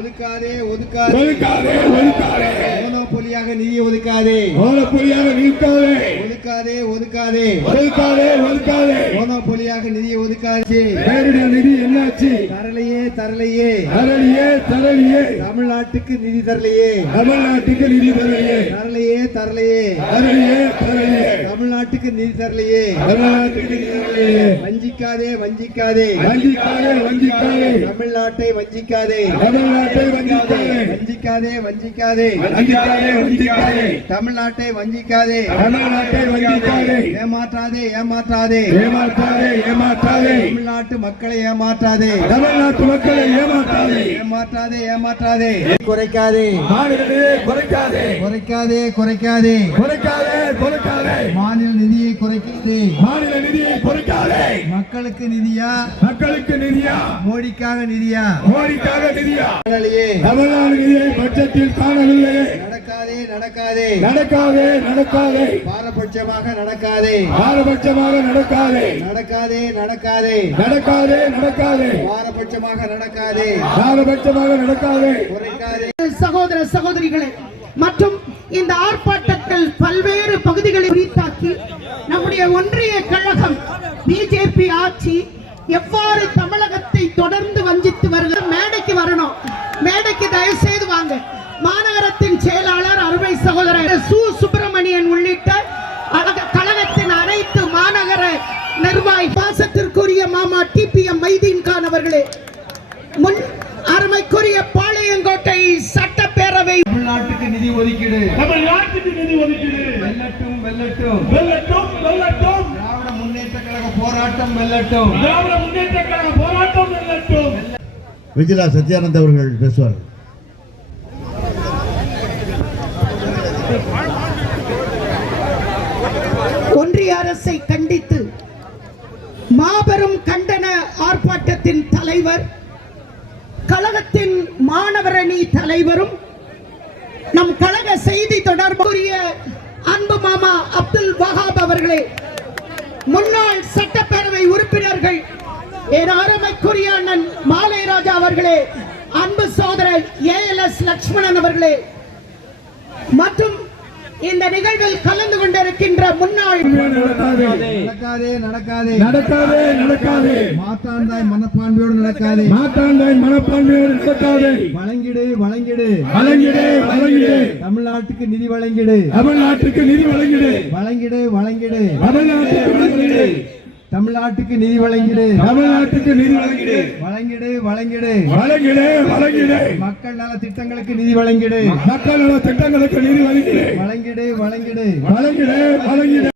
ஒதுக்காதே ஒதுக்காதே ஒதுக்காதே ஒதுக்காதே மோனோபொலியாக நிதி ஒதுக்காதே மோனோபொலியாக நிற்காதே ஒதுக்காதே ஒதுக்காதே ஒதுக்காதே ஒதுக்காதே மோனோபொலியாக நிதி ஒதுக்காதே நேரடி நிதி என்னாச்சு தரலையே தரலையே தரலையே தரலையே தமிழ்நாட்டுக்கு நிதி தரலையே தமிழ்நாட்டுக்கு நிதி தரலையே தரலையே தரலையே தரலையே தரலையே தமிழ்நாட்டுக்கு நிதி தரலையே தமிழ்நாட்டுக்கு நிதி தரலையே வஞ்சிக்காதே வஞ்சிக்காதே வஞ்சிக்காதே வஞ்சிக்காதே தமிழ்நாட்டை வஞ்சிக்காதே தமிழ்நாட்டை வஞ்சிக்காதே வஞ்சிக்காதே வஞ்சிக்காதே வஞ்சிக்காதே வஞ்சிக்காதே தமிழ்நாட்டை வஞ்சிக்காதே தமிழ்நாட்டை வஞ்சிக்காதே ஏமாற்றாதே ஏமாற்றாதே ஏமாற்றாதே ஏமாற்றாதே தமிழ்நாட்டு மக்களை ஏமாற்றாதே தமிழ்நாட்டு மக்களை ஏமாற்றாதே ஏமாற்றாதே ஏமாற்றாதே குறைக்காதே மாநிலத்தை குறைக்காதே குறைக்காதே குறைக்காதே குறைக்காதே குறைக்காதே மாநில நிதியை குறைக்காதே மாநில நிதியை குறைக்காதே மக்களுக்கு நிதியா மக்களுக்கு நிதியா மோடிக்காக நிதியா மோடிக்காக நிதியா காணலையே. தமிழ்நாடு நிதியை பட்ஜெட்டில் காணவில்லையே நடக்காதே நடக்காதே நடக்காதே நடக்காதே பாரபட்சமாக நடக்காதே பாரபட்சமாக நடக்காதே நடக்காதே நடக்காதே நடக்காதே நடக்காதே பாரபட்சமாக நடக்காதே பாரபட்சமாக நடக்காதே குறைக்காதே. சகோதர சகோதரிகளே மற்றும் இந்த ஆர்ப்பாட்டத்தில் பல்வேறு பகுதிகளை உரித்தாக்கி நம்முடைய ஒன்றிய கழகம் பிஜேபி ஆட்சி எவ்வாறு தமிழகத்தை தொடர்ந்து வஞ்சித்து வருகிற மேடைக்கு வரணும். மேடைக்கு தயவு செய்து வாங்க. மாநகரத்தின் செயலாளர் அருமை சகோதரர் சு சுப்பிரமணியன் உள்ளிட்ட கழகத்தின் அனைத்து மாநகர நிர்வாகி பாசத்திற்குரிய மாமா டிபிஎம் மைதீன் கான் அவர்களே, முன் அருமைக்குரிய பாளையங்கோட்டை சட்டப்பேரவை தமிழ்நாட்டுக்கு நிதி ஒதுக்கீடு தமிழ்நாட்டுக்கு நிதி ஒதுக்கீடு வெல்லட்டும் வெல்லட்டும் வெல்லட்டும் வெல்லட்டும் திராவிட முன்னேற்ற கழக போராட்டம் வெல்லட்டும் திராவிட முன்னேற்ற கழக போராட்டம் வெல்லட்டும். விஜிலா சத்யானந்த் அவர்கள் பேசுவார்கள். ஒன்றிய அரசை கண்டித்து மாபெரும் கண்டன ஆர்ப்பாட்டத்தின் தலைவர், கழகத்தின் மாணவரணி தலைவரும் நம் கழக செய்தி தொடர்புடைய அன்பு மாமா அப்துல் வஹாப் அவர்களே, முன்னாள் சட்டப்பேரவை உறுப்பினர்கள் என் அருமைக்குரிய அண்ணன் மாலை ராஜா அவர்களே, அன்பு சகோதரர் ஏஎல்எஸ் லட்சுமணன் அவர்களே மற்றும் இந்த நிகழ்வில் கலந்து கொண்டிருக்கின்ற முன்னாள் நடக்காதே நடக்காதே நடக்காதே நடக்காதே மாத்தாண்டாய் மனப்பான்மையோடு நடக்காதே மாத்தாண்டாய் மனப்பான்மையோடு நடக்காதே வழங்கிடு வழங்கிடு வழங்கிடு வழங்கிடு தமிழ்நாட்டுக்கு நிதி வழங்கிடு தமிழ்நாட்டுக்கு நிதி வழங்கிடு வழங்கிடு வழங்கிடு தமிழ்நாட்டுக்கு வழங்கிடு தமிழ்நாட்டுக்கு நிதி வழங்கிடு தமிழ்நாட்டுக்கு நிதி வழங்கிடு வழங்கிடு வழங்கிடு வழங்கிடு வழங்கிடு மக்கள் நல திட்டங்களுக்கு நிதி வழங்கிடு மக்கள் நல திட்டங்களுக்கு நிதி வழங்கிடு வழங்கிடு வழங்கிடு வழங்கிடு வழங்கிடு